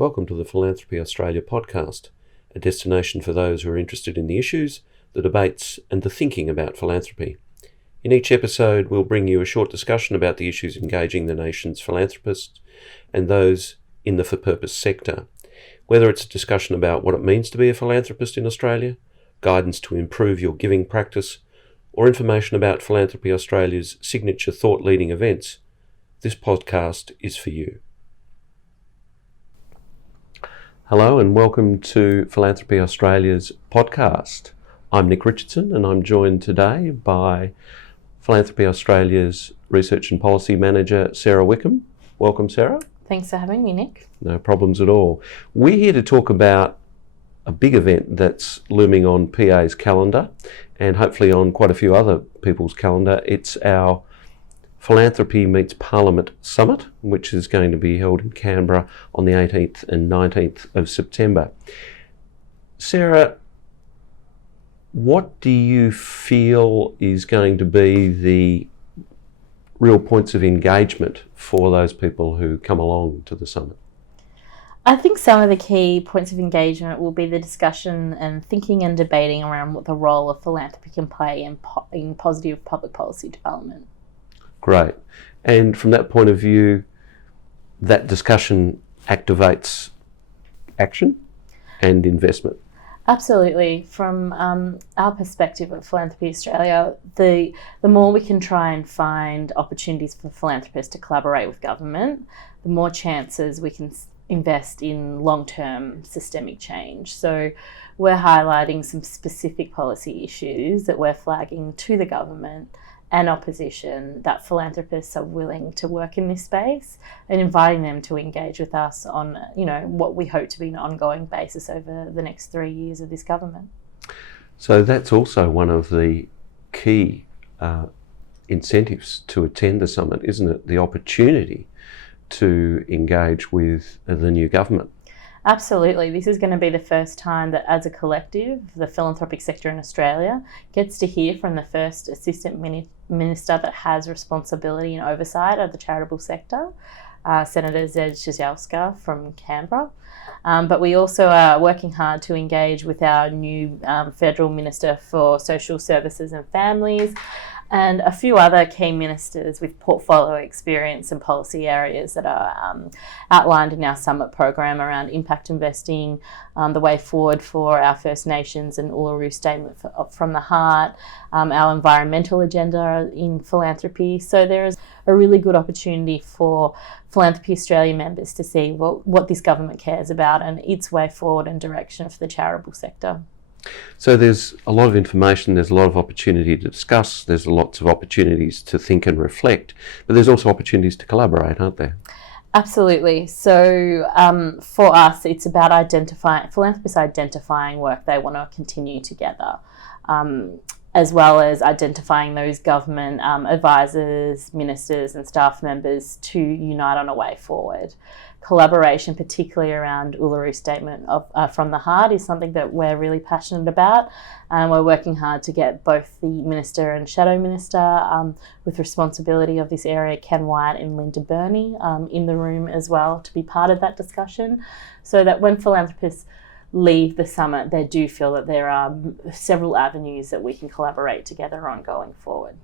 Welcome to the Philanthropy Australia podcast, a destination for those who are interested in the issues, the debates, and the thinking about philanthropy. In each episode, we'll bring you a short discussion about the issues engaging the nation's philanthropists and those in the for-purpose sector. Whether it's a discussion about what it means to be a philanthropist in Australia, guidance to improve your giving practice, or information about Philanthropy Australia's signature thought-leading events, this podcast is for you. Hello and welcome to Philanthropy Australia's podcast. I'm Nick Richardson and I'm joined today by Philanthropy Australia's Research and Policy Manager, Sarah Wickham. Welcome, Sarah. Thanks for having me, Nick. No problems at all. We're here to talk about a big event that's looming on PA's calendar and hopefully on quite a few other people's calendar. It's our Philanthropy Meets Parliament Summit, which is going to be held in Canberra on the 18th and 19th of September. Sarah, what do you feel is going to be the real points of engagement for those people who come along to the summit? I think some of the key points of engagement will be the discussion and thinking and debating around what the role of philanthropy can play in positive public policy development. Great. And from that point of view, that discussion activates action and investment. Absolutely. From our perspective at Philanthropy Australia, the more we can try and find opportunities for philanthropists to collaborate with government, the more chances we can invest in long-term systemic change. So we're highlighting some specific policy issues that we're flagging to the government and opposition that philanthropists are willing to work in this space and inviting them to engage with us on, what we hope to be an ongoing basis over the next 3 years of this government. So that's also one of the key incentives to attend the summit, isn't it? The opportunity to engage with the new government. Absolutely. This is going to be the first time that as a collective, the philanthropic sector in Australia gets to hear from the first assistant minister that has responsibility and oversight of the charitable sector, Senator Zed Szydlowska from Canberra. But we also are working hard to engage with our new Federal Minister for Social Services and Families, and a few other key ministers with portfolio experience and policy areas that are outlined in our summit program around impact investing, the way forward for our First Nations and Uluru Statement from the Heart, our environmental agenda in philanthropy. So there is a really good opportunity for Philanthropy Australia members to see what this government cares about and its way forward and direction for the charitable sector. So there's a lot of information, there's a lot of opportunity to discuss, there's lots of opportunities to think and reflect, but there's also opportunities to collaborate, aren't there? Absolutely. So for us, it's about philanthropists identifying work they want to continue together, as well as identifying those government advisors, ministers and staff members to unite on a way forward. Collaboration, particularly around Uluru Statement from the Heart, is something that we're really passionate about, and we're working hard to get both the Minister and Shadow Minister with responsibility of this area, Ken Wyatt and Linda Burney, in the room as well to be part of that discussion, so that when philanthropists leave the summit, they do feel that there are several avenues that we can collaborate together on going forward.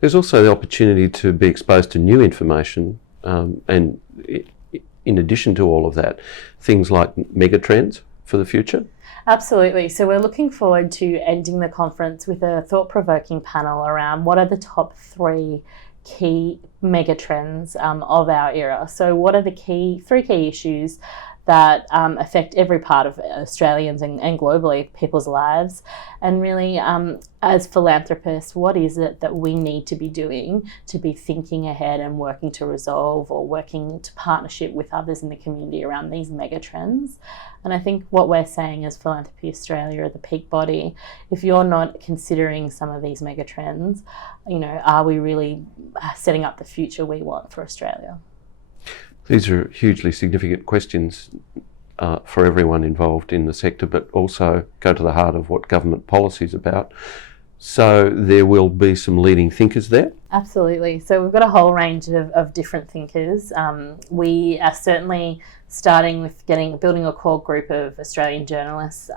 There's also the opportunity to be exposed to new information and in addition to all of that, things like megatrends for the future? Absolutely. So we're looking forward to ending the conference with a thought-provoking panel around what are the top 3 key megatrends of our era. So what are the 3 key issues that affect every part of Australians and globally people's lives, and really as philanthropists, what is it that we need to be doing to be thinking ahead and working to resolve or working to partnership with others in the community around these mega trends. And I think what we're saying as Philanthropy Australia, the peak body, if you're not considering some of these mega trends, are we really setting up the future we want for Australia? These are hugely significant questions for everyone involved in the sector, but also go to the heart of what government policy is about. So there will be some leading thinkers there? Absolutely. So we've got a whole range of different thinkers. We are certainly starting with building a core group of Australian journalists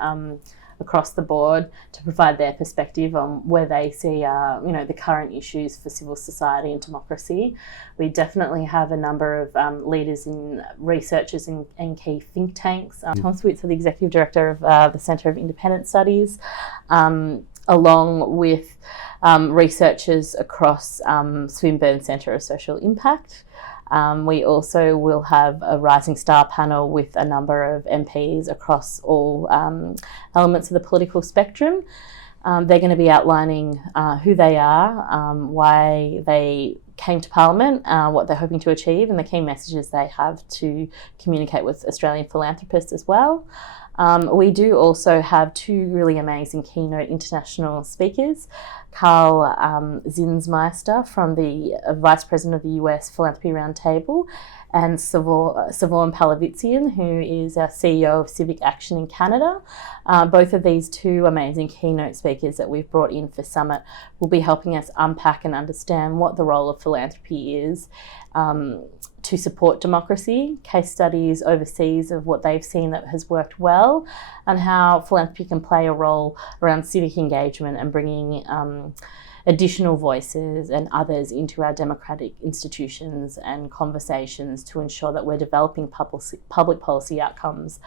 across the board to provide their perspective on where they see the current issues for civil society and democracy. We definitely have a number of leaders and researchers and key think tanks. Tom Switzer, the Executive Director of the Centre of Independent Studies, along with researchers across Swinburne Centre of Social Impact. We also will have a Rising Star panel with a number of MPs across all elements of the political spectrum. They're going to be outlining who they are, why they came to Parliament, what they're hoping to achieve, and the key messages they have to communicate with Australian philanthropists as well. We do also have two really amazing keynote international speakers, Carl Zinsmeister from the Vice President of the US Philanthropy Roundtable, and Siobhan Palavician, who is our CEO of Civic Action in Canada. Both of these two amazing keynote speakers that we've brought in for Summit will be helping us unpack and understand what the role of philanthropy is to support democracy, case studies overseas of what they've seen that has worked well, and how philanthropy can play a role around civic engagement and bringing additional voices and others into our democratic institutions and conversations to ensure that we're developing public policy outcomes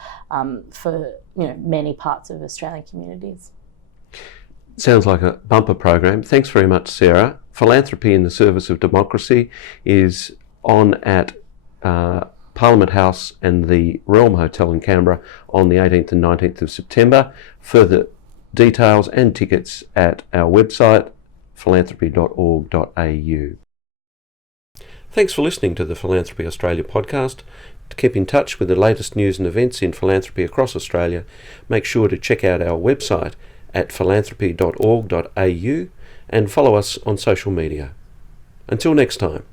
for many parts of Australian communities. Sounds like a bumper program. Thanks very much, Sarah. Philanthropy in the Service of Democracy is on at Parliament House and the Realm Hotel in Canberra on the 18th and 19th of September. Further details and tickets at our website, philanthropy.org.au. Thanks for listening to the Philanthropy Australia podcast. To keep in touch with the latest news and events in philanthropy across Australia, make sure to check out our website at philanthropy.org.au and follow us on social media. Until next time.